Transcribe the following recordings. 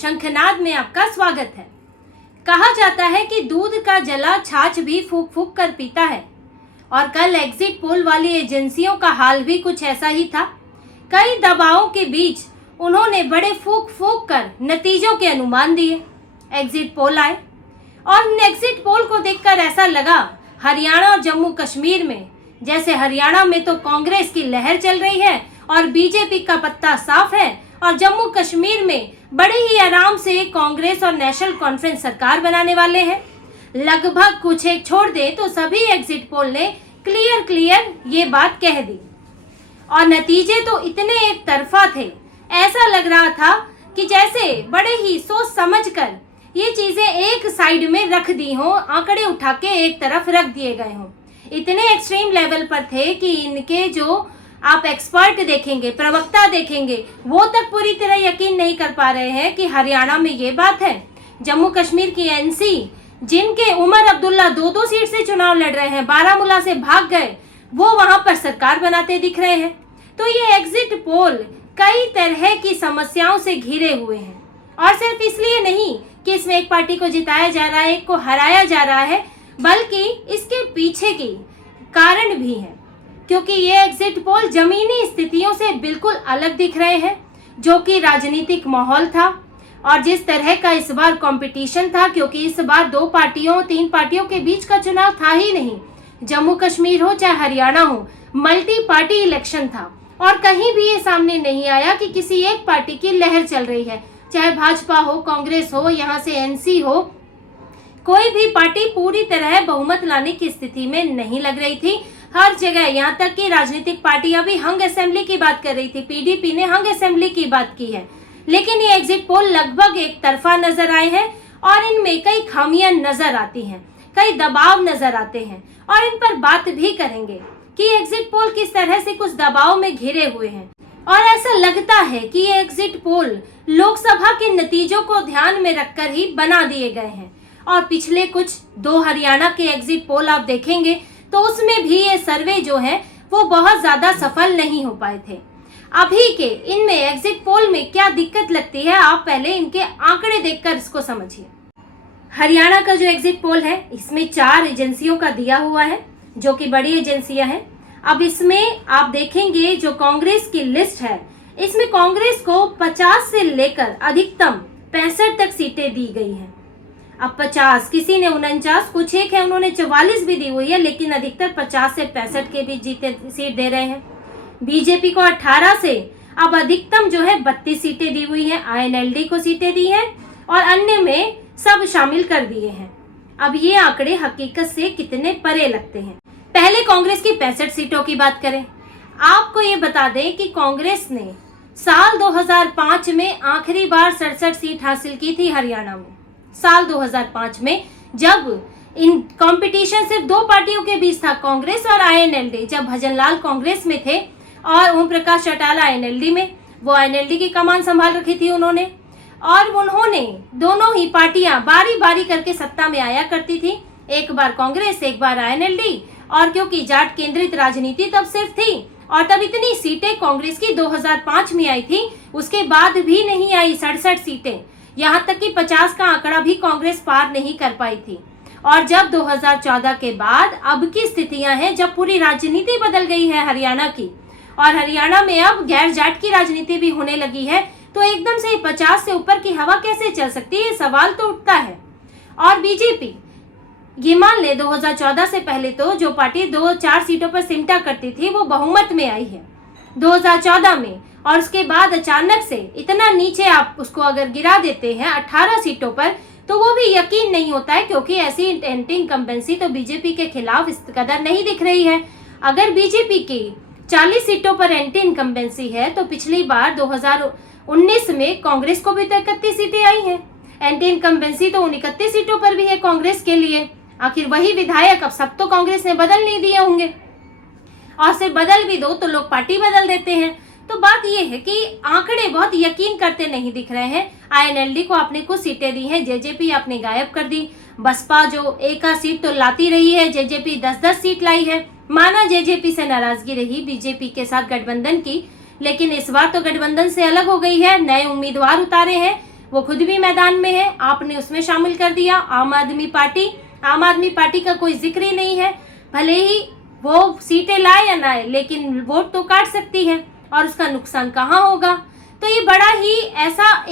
शंखनाद में आपका स्वागत है। कहा जाता है कि दूध का जला छाछ भी फूंक फूंक कर पीता है और कल एग्जिट पोल वाली एजेंसियों का हाल भी कुछ ऐसा ही था। कई दबावों के बीच उन्होंने बड़े फूंक फूंक कर नतीजों के अनुमान दिए। एग्जिट पोल आए और एग्जिट पोल को देखकर ऐसा लगा हरियाणा और जम्मू कश्मीर में जैसे हरियाणा में तो कांग्रेस की लहर चल रही है और बीजेपी का पत्ता साफ है और जम्मू कश्मीर में बड़े ही आराम से कांग्रेस और नेशनल कॉन्फ्रेंस सरकार बनाने वाले हैं। लगभग कुछ एक छोड़ दे तो सभी एग्जिट पोल ने क्लियर ये बात कह दी और नतीजे तो इतने एक तरफा थे, ऐसा लग रहा था कि जैसे बड़े ही सोच समझकर ये चीजें एक साइड में रख दी हों, आंकड़े उठा के एक तरफ रख दिए गए हों। इतने एक्सट्रीम लेवल पर थे कि इनके जो आप एक्सपर्ट देखेंगे, प्रवक्ता देखेंगे, वो तक पूरी तरह यकीन नहीं कर पा रहे हैं कि हरियाणा में ये बात है। जम्मू कश्मीर की एनसी जिनके उमर अब्दुल्ला 2-2 सीट से चुनाव लड़ रहे हैं, बारामूला से भाग गए, वो वहां पर सरकार बनाते दिख रहे हैं। तो ये एग्जिट पोल कई तरह की समस्याओं से घिरे हुए हैं और सिर्फ इसलिए नहीं कि इसमें एक पार्टी को जिताया जा रहा है, एक को हराया जा रहा है, बल्कि इसके पीछे की कारण भी है क्योंकि ये एग्जिट पोल जमीनी स्थितियों से बिल्कुल अलग दिख रहे हैं। जो कि राजनीतिक माहौल था और जिस तरह का इस बार कंपटीशन था, क्योंकि इस बार 2 पार्टियों 3 पार्टियों के बीच का चुनाव था ही नहीं। जम्मू कश्मीर हो चाहे हरियाणा हो, मल्टी पार्टी इलेक्शन था और कहीं भी ये सामने नहीं आया कि किसी एक पार्टी की लहर चल रही है, चाहे भाजपा हो, कांग्रेस हो, यहाँ से एनसी हो, कोई भी पार्टी पूरी तरह बहुमत लाने की स्थिति में नहीं लग रही थी। हर जगह, यहाँ तक कि राजनीतिक पार्टियां भी हंग असेंबली की बात कर रही थी, पीडीपी ने हंग असेंबली की बात की है, लेकिन ये एग्जिट पोल लगभग एक तरफा नजर आए हैं और इनमें कई खामियां नजर आती हैं, कई दबाव नजर आते हैं और इन पर बात भी करेंगे कि एग्जिट पोल किस तरह से कुछ दबाव में घिरे हुए हैं। और ऐसा लगता है कि ये एग्जिट पोल लोकसभा के नतीजों को ध्यान में रखकर ही बना दिए गए हैं और पिछले कुछ 2 हरियाणा के एग्जिट पोल आप देखेंगे तो उसमें भी ये सर्वे जो है वो बहुत ज्यादा सफल नहीं हो पाए थे। अभी के इनमें एग्जिट पोल में क्या दिक्कत लगती है, आप पहले इनके आंकड़े देखकर इसको समझिए। हरियाणा का जो एग्जिट पोल है इसमें 4 एजेंसियों का दिया हुआ है जो कि बड़ी एजेंसियां हैं। अब इसमें आप देखेंगे जो कांग्रेस की लिस्ट है, इसमें कांग्रेस को 50 से लेकर अधिकतम 65 तक सीटें दी गई हैं। अब 50, किसी ने 49, कुछ एक है उन्होंने 44 भी दी हुई है, लेकिन अधिकतर 50 से 65 के बीच जीते सीट दे रहे हैं। बीजेपी को 18 से अब अधिकतम जो है 32 सीटें दी हुई हैं, आईएनएलडी को सीटें दी हैं और अन्य में सब शामिल कर दिए हैं। अब ये आंकड़े हकीकत से कितने परे लगते हैं। पहले कांग्रेस की 65 सीटों की बात करें, आपको ये बता दें कि कांग्रेस ने साल 2005 में आखिरी बार 67 सीट हासिल की थी हरियाणा में। साल 2005 में जब इन कंपटीशन सिर्फ 2 पार्टियों के बीच था, कांग्रेस और आईएनएलडी, जब भजनलाल कांग्रेस में थे और ओम प्रकाश चौटाला आईएनएलडी में, वो आईएनएलडी की कमान संभाल रखी थी उन्होंने दोनों ही पार्टियां बारी बारी करके सत्ता में आया करती थी, एक बार कांग्रेस एक बार आईएनएलडी। और क्योंकि जाट केंद्रित राजनीति तब सिर्फ थी और तब इतनी सीटें कांग्रेस की 2005 में आई थी, उसके बाद भी नहीं आई 67 सीटें, यहाँ तक कि 50 का आंकड़ा भी कांग्रेस पार नहीं कर पाई थी। और जब 2014 के बाद अब की स्थितियां हैं, जब पूरी राजनीति बदल गई है हरियाणा की और हरियाणा में अब गैर जाट की राजनीति भी होने लगी है, तो एकदम से 50 से ऊपर की हवा कैसे चल सकती है, सवाल तो उठता है। और बीजेपी, ये मान ले 2014 से पहले तो जो पार्टी 2-4 सीटों पर सिमटा करती थी वो बहुमत में आई है 2014 में, और उसके बाद अचानक से इतना नीचे आप उसको अगर गिरा देते हैं 18 सीटों पर, तो वो भी यकीन नहीं होता है क्योंकि ऐसी एंटी इनकम्बेंसी तो बीजेपी के खिलाफ इस कदर नहीं दिख रही है। अगर बीजेपी की 40 सीटों पर एंटी इनकम्बेंसी है तो पिछली बार 2019 में कांग्रेस को भी तो 31 सीटें आई हैं, एंटी इनकम्बेंसी तो 29 सीटों पर भी है कांग्रेस के लिए। आखिर वही विधायक, अब सब तो कांग्रेस ने बदल नहीं दिए होंगे, और सिर्फ बदल भी दो तो लोग पार्टी बदल देते हैं। तो बात यह है कि आंकड़े बहुत यकीन करते नहीं दिख रहे हैं। आईएनएलडी को आपने कुछ सीटें दी हैं, जेजेपी आपने गायब कर दी। बसपा जो एक सीट तो लाती रही है, जेजेपी 10-10 सीट लाई है। माना जेजेपी से नाराजगी रही बीजेपी के साथ गठबंधन की, लेकिन इस बार तो गठबंधन से अलग हो गई है, नए उम्मीदवार उतारे हैं। वो खुद भी मैदान में है, आपने उसमें शामिल कर दिया आम आदमी पार्टी का कोई जिक्र ही नहीं है। भले ही वो सीटें लाए या ना आए, लेकिन वोट तो काट सकती है और उसका नुकसान कहाँ होगा। तो ये बड़ा ही ऐसा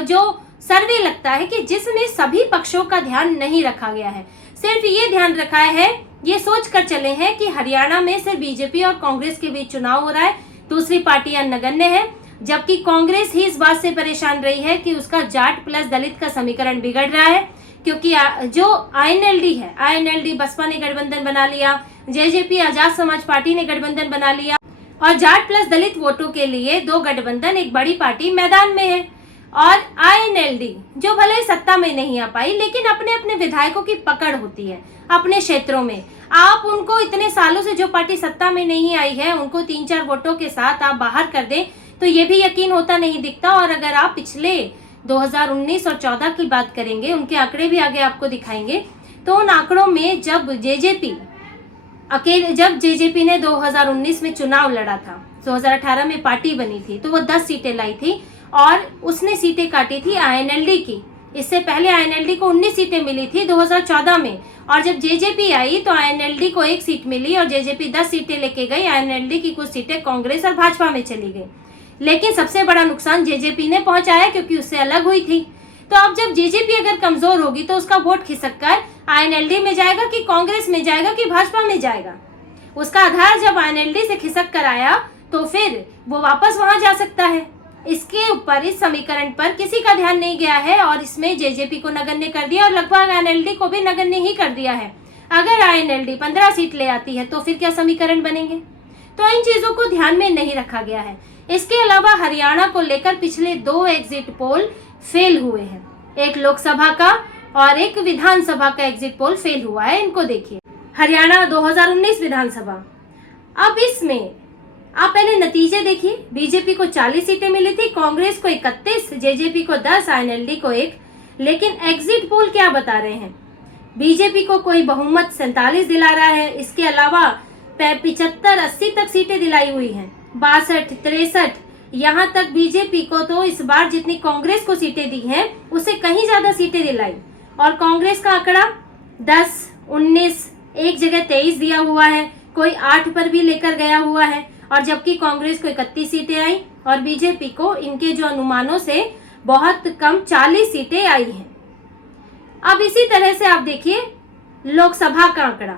जो सर्वे लगता है कि जिसमें सभी पक्षों का ध्यान नहीं रखा गया है, सिर्फ ये ध्यान रखा है, ये सोच कर चले हैं कि हरियाणा में सिर्फ बीजेपी और कांग्रेस के बीच चुनाव हो रहा है, दूसरी पार्टियां नगण्य है। जबकि कांग्रेस ही इस बात से परेशान रही है कि उसका जाट प्लस दलित का समीकरण बिगड़ रहा है, क्योंकि जो आईएनएलडी है, आईएनएलडी बसपा ने गठबंधन बना लिया, जेजेपी आजाद समाज पार्टी ने गठबंधन बना लिया और जाट प्लस दलित वोटों के लिए दो गठबंधन, एक बड़ी पार्टी मैदान में है। और आईएनएलडी जो भले सत्ता में नहीं आ पाई, लेकिन अपने अपने विधायकों की पकड़ होती है अपने क्षेत्रों में। आप उनको इतने सालों से, जो पार्टी सत्ता में नहीं आई है, उनको 3-4 वोटों के साथ आप बाहर कर दें तो ये भी यकीन होता नहीं दिखता। और अगर आप पिछले 2019 और 14 की बात करेंगे, उनके आंकड़े भी आगे आपको दिखाएंगे, तो उन आंकड़ों में जब जेजेपी ने 2019 में चुनाव लड़ा था, 2018 में पार्टी बनी थी, तो वो 10 सीटें लाई थी और उसने सीटें काटी थी आईएनएलडी की। इससे पहले आईएनएलडी को 19 सीटें मिली थी 2014 में, और जब जेजेपी आई तो आईएनएलडी को 1 सीट मिली और जेजेपी 10 सीटें लेके गई। आईएनएलडी की कुछ सीटें कांग्रेस और भाजपा में चली गई, लेकिन सबसे बड़ा नुकसान जेजेपी ने पहुंचाया क्योंकि उससे अलग हुई थी। तो अब जब जेजेपी अगर कमजोर होगी तो उसका वोट खिसक कर आईएनएलडी में जाएगा कि कांग्रेस में जाएगा कि भाजपा में जाएगा। उसका आधार जब आईएनएलडी से खिसक कर आया तो फिर वो वापस वहां जा सकता है। इसके ऊपर, इस समीकरण पर किसी का ध्यान नहीं गया है और इसमें जेजेपी को नगण्य कर दिया और लगभग आईएनएलडी को भी नगण्य ही कर दिया है। अगर आईएनएलडी 15 सीट ले आती है तो फिर क्या समीकरण बनेंगे? तो इन चीजों को ध्यान में नहीं रखा गया है। इसके अलावा हरियाणा को लेकर पिछले 2 एग्जिट पोल फेल हुए हैं, एक लोकसभा का और एक विधानसभा का एग्जिट पोल फेल हुआ है। इनको देखिए, हरियाणा 2019 विधानसभा। अब इसमें आप पहले नतीजे देखिए, बीजेपी को 40 सीटें मिली थी, कांग्रेस को 31, जेजेपी को 10, आईएनएलडी को 1। लेकिन एग्जिट पोल क्या बता रहे हैं? बीजेपी को कोई बहुमत 47 दिला रहा है, इसके अलावा 75-80 तक सीटें दिलाई हुई हैं, 62-63, यहाँ तक बीजेपी को तो इस बार जितनी कांग्रेस को सीटें दी हैं उससे कहीं ज्यादा सीटें दिलाई। और कांग्रेस का आंकड़ा 10, 19, एक जगह 23 दिया हुआ है, कोई 8 पर भी लेकर गया हुआ है, और जबकि कांग्रेस को 31 सीटें आई और बीजेपी को इनके जो अनुमानों से बहुत कम 40 सीटें आई हैं। अब इसी तरह से आप देखिए लोकसभा का आंकड़ा।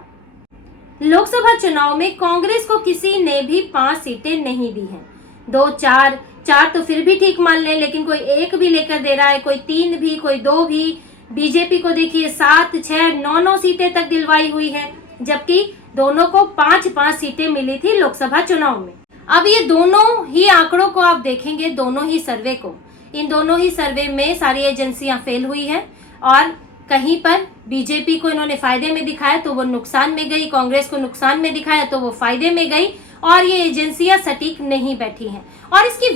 लोकसभा चुनाव में कांग्रेस को किसी ने भी 5 सीटें नहीं दी हैं। 2, 4 तो फिर भी ठीक मान लें, लेकिन कोई 1 भी लेकर दे रहा है, कोई 3 भी, कोई 2 भी। बीजेपी को देखिए 7, 6, 9 सीटें तक दिलवाई हुई है, जबकि दोनों को 5-5 सीटें मिली थी लोकसभा चुनाव में। अब ये दोनों ही आंकड़ों को आप देखेंगे, दोनों ही सर्वे को, इन दोनों ही सर्वे में सारी एजेंसियां फेल हुई हैं और कहीं पर बीजेपी को इन्होंने फायदे में दिखाया तो वो नुकसान में गई, कांग्रेस को नुकसान में दिखाया तो वो फायदे में गई, और ये एजेंसियां सटीक नहीं बैठी हैं। और इसकी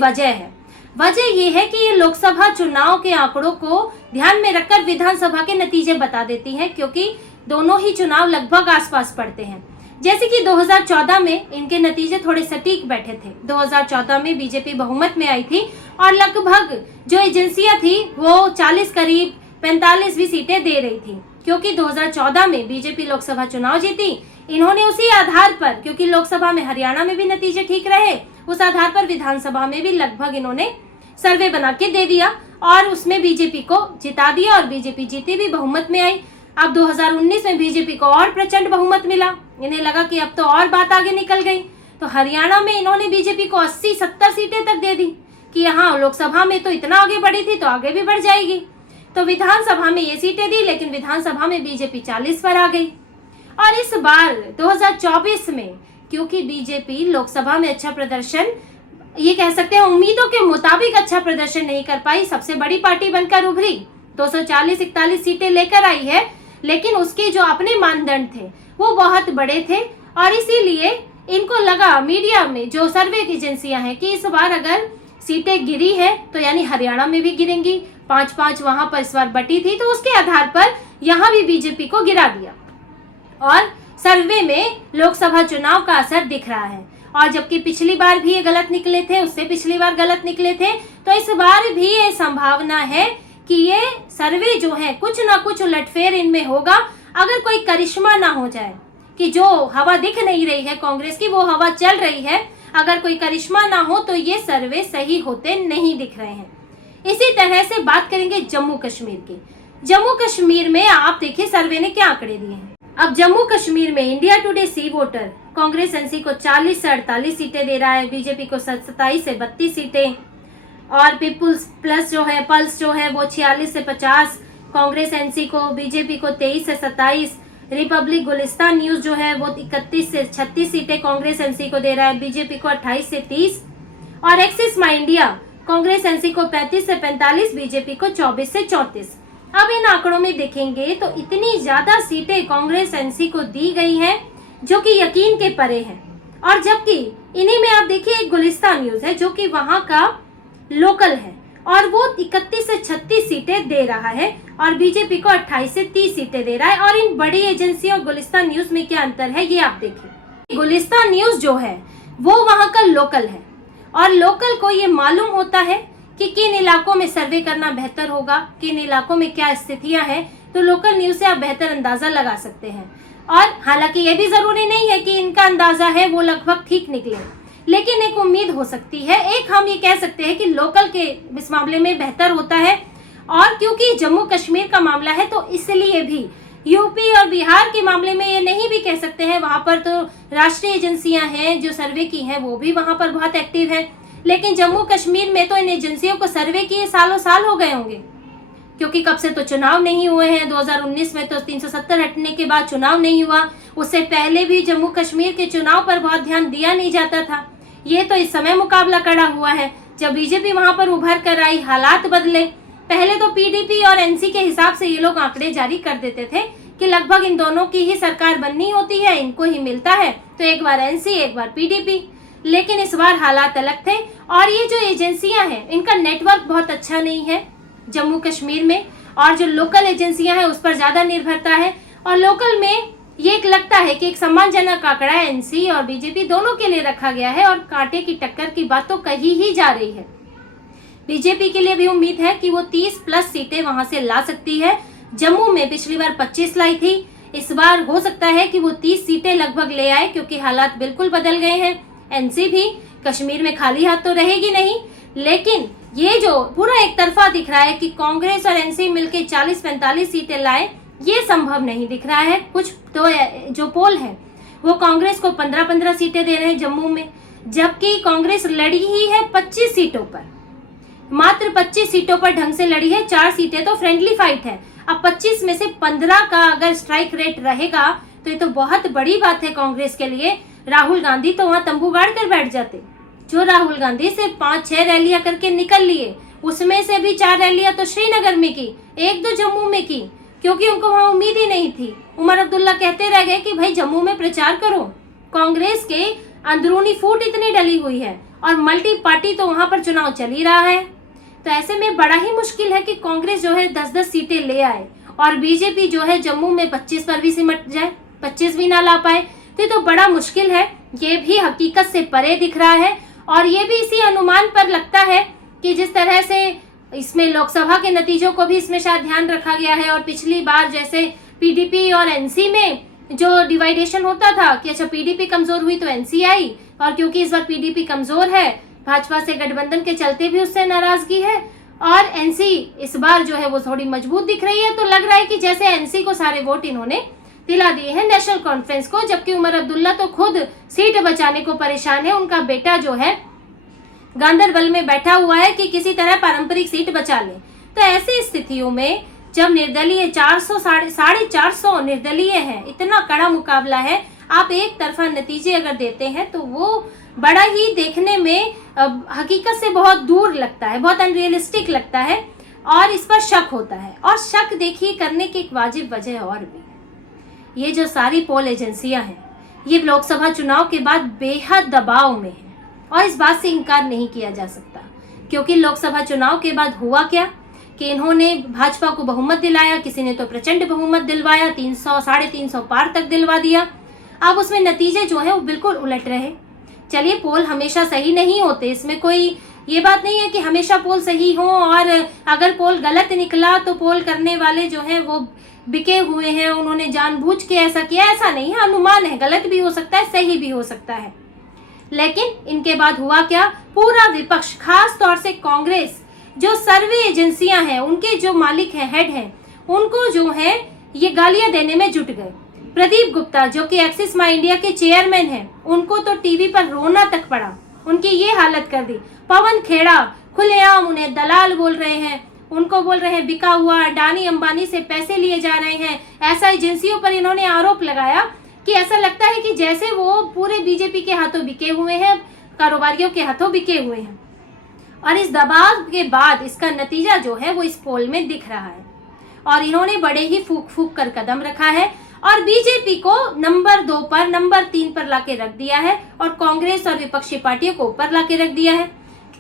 वजह ये है कि ये लोकसभा चुनाव के आंकड़ों को ध्यान में रखकर विधानसभा के नतीजे बता देती हैं, क्योंकि दोनों ही चुनाव लगभग आसपास पड़ते हैं। जैसे कि 2014 में इनके नतीजे थोड़े सटीक बैठे थे। 2014 में बीजेपी बहुमत में आई थी और लगभग जो एजेंसियां थी वो 40 करीब 45 भी सीटें दे रही थी, क्योंकि 2014 में बीजेपी लोकसभा चुनाव जीती। इन्होंने उसी आधार पर, क्योंकि लोकसभा में हरियाणा में भी नतीजे ठीक रहे, उस आधार पर विधानसभा में भी लगभग इन्होंने सर्वे बना के दे दिया और उसमें बीजेपी को जिता दिया और बीजेपी जीती भी, बहुमत में आई। अब 2019 में बीजेपी को और प्रचंड बहुमत मिला, इन्हें लगा कि अब तो और बात आगे निकल गई, तो हरियाणा में इन्होंने बीजेपी को 80-70 सीटें तक दे दी कि यहाँ लोकसभा में तो इतना आगे बढ़ी थी तो आगे भी बढ़ जाएगी। तो विधानसभा में ये सीटें दी, लेकिन विधानसभा में बीजेपी 40 पर आ गई। और इस बार 2024 में क्योंकि बीजेपी लोकसभा में अच्छा प्रदर्शन, ये कह सकते हैं उम्मीदों के मुताबिक अच्छा प्रदर्शन नहीं कर पाई, सबसे बड़ी पार्टी बनकर उभरी, 240-41 सीटें लेकर आई है, लेकिन उसके जो अपने मानदंड थे वो बहुत बड़े थे और इसीलिए इनको लगा, मीडिया में जो सर्वे एजेंसियां हैं, कि इस बार अगर सीटें गिरी है तो यानी हरियाणा में भी गिरेंगी, 5-5 वहां पर इस बार बटी थी, तो उसके आधार पर यहाँ भी बीजेपी को गिरा दिया और सर्वे में लोकसभा चुनाव का असर दिख रहा है। और जबकि पिछली बार भी ये गलत निकले थे, उससे पिछली बार गलत निकले थे, तो इस बार भी ये संभावना है कि ये सर्वे जो है कुछ ना कुछ उलटफेर इनमें होगा, अगर कोई करिश्मा ना हो जाए कि जो हवा दिख नहीं रही है कांग्रेस की वो हवा चल रही है, अगर कोई करिश्मा ना हो तो ये सर्वे सही होते नहीं दिख रहे हैं। इसी तरह से बात करेंगे जम्मू कश्मीर की। जम्मू कश्मीर में आप देखिए सर्वे ने क्या आंकड़े दिए हैं। अब जम्मू कश्मीर में इंडिया टुडे सी वोटर कांग्रेस एनसी को 40 से 48 सीटें दे रहा है, बीजेपी को 27 से 32 सीटें, और पीपुल्स प्लस जो है पल्स जो है वो 46 से 50 कांग्रेस एनसी को, बीजेपी को 23 से 27, रिपब्लिक गुलिस्तान न्यूज जो है वो 31 से 36 सीटें कांग्रेस एनसी को दे रहा है, बीजेपी को 28 से 30, और एक्सिस माई इंडिया कांग्रेस एनसी को 35 से 45, बीजेपी को 24 से 34। अब इन आंकड़ों में देखेंगे तो इतनी ज्यादा सीटें कांग्रेस एनसी को दी गई हैं जो कि यकीन के परे है। और जबकि इन्हीं में आप देखिए एक गुलिस्तान न्यूज है जो कि वहां का लोकल है और वो 31 से 36 सीटें दे रहा है, और बीजेपी को 28 से 30 सीटें दे रहा है। और इन बड़ी एजेंसियों और गुलिस्तान न्यूज में क्या अंतर है ये आप देखिए। गुलिस्तान न्यूज जो है वो वहां का लोकल है, और लोकल को ये मालूम होता है कि किन इलाकों में सर्वे करना बेहतर होगा, किन इलाकों में क्या स्थितियां हैं, तो लोकल न्यूज से आप बेहतर अंदाजा लगा सकते हैं। और हालांकि ये भी जरूरी नहीं है कि इनका अंदाजा है वो लगभग ठीक निकले, लेकिन एक उम्मीद हो सकती है। एक हम ये कह सकते हैं कि लोकल के इस मामले में बेहतर होता है, और क्योंकि जम्मू कश्मीर का मामला है तो इसलिए भी यूपी और बिहार के मामले में ये नहीं भी कह सकते हैं, वहां पर तो राष्ट्रीय एजेंसियां हैं जो सर्वे की हैं वो भी वहां पर बहुत एक्टिव है। लेकिन जम्मू कश्मीर में तो इन एजेंसियों को सर्वे किए सालों साल हो गए होंगे, क्योंकि कब से तो चुनाव नहीं हुए हैं। 2019 में तो 370 हटने के बाद चुनाव नहीं हुआ, उससे पहले भी जम्मू कश्मीर के चुनाव पर बहुत ध्यान दिया नहीं जाता था। ये तो इस समय मुकाबला कड़ा हुआ है, जब बीजेपी वहां पर उभर कर आई, हालात बदले। पहले तो पीडीपी और एनसी के हिसाब से ये लोग आंकड़े जारी कर देते थे कि लगभग इन दोनों की ही सरकार बननी होती है, इनको ही मिलता है, तो एक बार एनसी एक बार पीडीपी। लेकिन इस बार हालात अलग थे, और ये जो एजेंसियां हैं इनका नेटवर्क बहुत अच्छा नहीं है जम्मू कश्मीर में, और जो लोकल एजेंसियां हैं उस पर ज्यादा निर्भरता है। और लोकल में ये एक लगता है कि एक सम्मानजनक आंकड़ा एनसी और बीजेपी दोनों के लिए रखा गया है, और कांटे की टक्कर की बात तो कही ही जा रही है। बीजेपी के लिए भी उम्मीद है कि वो 30 प्लस सीटें वहां से ला सकती है। जम्मू में पिछली बार 25 लाई थी, इस बार हो सकता है कि वो 30 सीटें लगभग ले आए, क्योंकि हालात बिल्कुल बदल गए हैं। एनसी भी कश्मीर में खाली हाथ तो रहेगी नहीं, लेकिन ये जो पूरा एक तरफा दिख रहा है कि कांग्रेस और एनसी मिलके 40-45 सीटें लाए, ये संभव नहीं दिख रहा है। कुछ तो जो पोल है वो कांग्रेस को 15-15 सीटें दे रहे हैं जम्मू में, जबकि कांग्रेस लड़ी ही है 25 सीटों पर, मात्र 25 सीटों पर ढंग से लड़ी है। 4 सीटें तो फ्रेंडली फाइट है। अब 25 में से 15 का अगर स्ट्राइक रेट रहेगा तो ये तो बहुत बड़ी बात है कांग्रेस के लिए। राहुल गांधी तो वहां तंबू गाड़ कर बैठ जाते। जो राहुल गांधी से 5-6 रैलियां करके निकल लिए, उसमें से भी 4 रैलियां तो श्रीनगर में की, 1-2 जम्मू में की, क्योंकि उनको वहां उम्मीद ही नहीं थी। उमर अब्दुल्ला कहते रह गए कि भाई जम्मू में प्रचार करो। कांग्रेस के अंदरूनी फूट इतनी डली हुई है, और मल्टी पार्टी तो वहां पर चुनाव चल ही रहा है। तो ऐसे में बड़ा ही मुश्किल है कि कांग्रेस जो है 10-10 सीटें ले आए, और बीजेपी जो है जम्मू में 25 पर भी सिमट जाए, 25 भी ना ला पाए, तो ये तो बड़ा मुश्किल है। ये भी हकीकत से परे दिख रहा है, और ये भी इसी अनुमान पर लगता है कि जिस तरह से इसमें लोकसभा के नतीजों को भी इसमें शायद ध्यान रखा गया है। और पिछली बार जैसे पीडीपी और एनसी में जो डिवाइडेशन होता था कि अच्छा पीडीपी कमजोर हुई तो एनसी आई, और क्योंकि इस बार पीडीपी कमजोर है, भाजपा से गठबंधन के चलते भी उससे नाराजगी है, और एनसी इस बार जो है वो थोड़ी मजबूत दिख रही है। तो लग रहा है कि जैसे एनसी को सारे वोट इन्होंने दिला दिए हैं नेशनल कॉन्फ्रेंस को, जबकि उमर अब्दुल्ला तो खुद सीट बचाने को परेशान है। उनका बेटा जो है गांदरबल में बैठा हुआ है कि किसी तरह पारंपरिक सीट बचा ले। तो ऐसी स्थितियों में जब निर्दलीय 400-450 निर्दलीय है, इतना कड़ा मुकाबला है, आप एक तरफा नतीजे अगर देते हैं तो वो बड़ा ही देखने में हकीकत से बहुत दूर लगता है, बहुत अनरियलिस्टिक लगता है, और इस पर शक होता है। और शक देखिए करने की एक वाजिब वजह और भी है। ये जो सारी पोल एजेंसियां हैं ये लोकसभा चुनाव के बाद बेहद दबाव में है, और इस बात से इनकार नहीं किया जा सकता, क्योंकि लोकसभा चुनाव के बाद हुआ क्या कि इन्होंने भाजपा को बहुमत दिलाया, किसी ने तो प्रचंड बहुमत दिलवाया, 300-350 पार तक दिलवा दिया। अब उसमें नतीजे जो है वो बिल्कुल उलट रहे। चलिए पोल हमेशा सही नहीं होते, इसमें कोई ये बात नहीं है कि हमेशा पोल सही हो, और अगर पोल गलत निकला तो पोल करने वाले जो हैं वो बिके हुए हैं, उन्होंने जानबूझ के ऐसा किया, ऐसा नहीं है। अनुमान है, गलत भी हो सकता है, सही भी हो सकता है। लेकिन इनके बाद हुआ क्या, पूरा विपक्ष, खास तौर से कांग्रेस, जो सर्वे एजेंसियां हैं, उनके जो मालिक हैं, हेड हैं, उनको जो है ये गालियां देने में जुट गए। प्रदीप गुप्ता जो कि एक्सिस माई इंडिया के चेयरमैन हैं, उनको तो टीवी पर रोना तक पड़ा, उनकी ये हालत कर दी। पवन खेड़ा खुलेआम उन्हें दलाल बोल रहे हैं, उनको बोल रहे हैं बिका हुआ, अडानी अंबानी से पैसे लिए जा रहे हैं। ऐसा एजेंसियों पर इन्होंने आरोप लगाया कि ऐसा लगता है कि जैसे वो पूरे बीजेपी के हाथों बिके हुए हैं, कारोबारियों के हाथों बिके हुए हैं। और इस दबाव के बाद इसका नतीजा जो है वो इस पोल में दिख रहा है, और इन्होंने बड़े ही फूक फूक कर कदम रखा है और बीजेपी को नंबर 2 पर, नंबर 3 पर लाके रख दिया है, और कांग्रेस और विपक्षी पार्टियों को ऊपर लाके रख दिया है,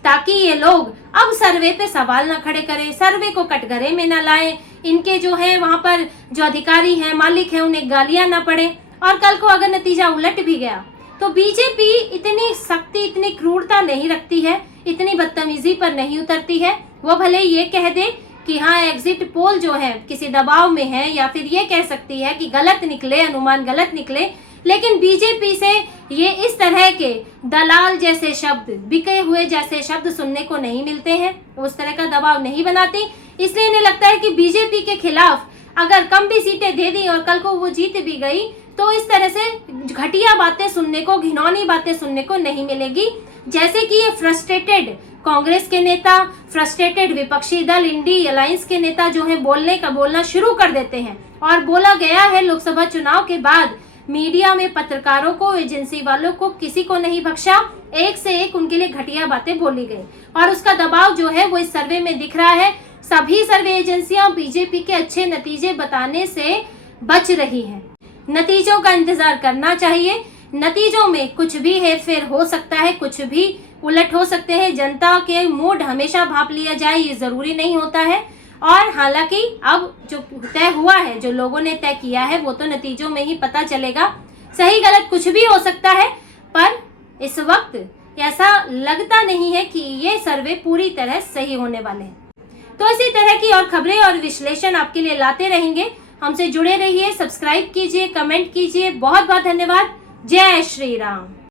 ताकि ये लोग अब सर्वे पे सवाल ना खड़े करें, सर्वे को कटघरे में ना लाएं, इनके जो है वहां पर जो अधिकारी हैं, मालिक हैं, उन्हें गालियां ना पड़े। और कल को अगर नतीजा उलट भी गया तो बीजेपी इतनी सख्ती, इतनी क्रूरता नहीं रखती है, इतनी बदतमीजी पर नहीं उतरती है। वो भले ये कह दे कि हाँ एग्जिट पोल जो है किसी दबाव में है, या फिर ये कह सकती है कि गलत निकले, अनुमान गलत निकले, लेकिन बीजेपी से ये इस तरह के दलाल जैसे शब्द, बिके हुए जैसे शब्द सुनने को नहीं मिलते हैं, उस तरह का दबाव नहीं बनाती। इसलिए इन्हें लगता है कि बीजेपी के खिलाफ अगर कम भी सीटें दे दी और कल को वो जीत भी गई तो इस तरह से घटिया बातें सुनने को, घिनौनी बातें सुनने को नहीं मिलेगी। जैसे कि ये फ्रस्ट्रेटेड कांग्रेस के नेता, फ्रस्ट्रेटेड विपक्षी दल इंडी अलायंस के नेता जो है बोलना शुरू कर देते हैं। और बोला गया है लोकसभा चुनाव के बाद मीडिया में पत्रकारों को, एजेंसी वालों को, किसी को नहीं बख्शा, एक से एक उनके लिए घटिया बातें बोली गई, और उसका दबाव जो है वो इस सर्वे में दिख रहा है। सभी सर्वे एजेंसियां बीजेपी के अच्छे नतीजे बताने से बच रही हैं। नतीजों का इंतजार करना चाहिए, नतीजों में कुछ भी हेरफेर हो सकता है, कुछ भी उलट हो सकते हैं। जनता के मूड हमेशा भांप लिया जाए ये जरूरी नहीं होता है। और हालांकि अब जो तय हुआ है, जो लोगों ने तय किया है, वो तो नतीजों में ही पता चलेगा। सही गलत कुछ भी हो सकता है, पर इस वक्त ऐसा लगता नहीं है कि ये सर्वे पूरी तरह सही होने वाले हैं। तो इसी तरह की और खबरें और विश्लेषण आपके लिए लाते रहेंगे। हमसे जुड़े रहिए, सब्सक्राइब कीजिए, कमेंट कीजिए। बहुत बहुत धन्यवाद। जय श्री राम।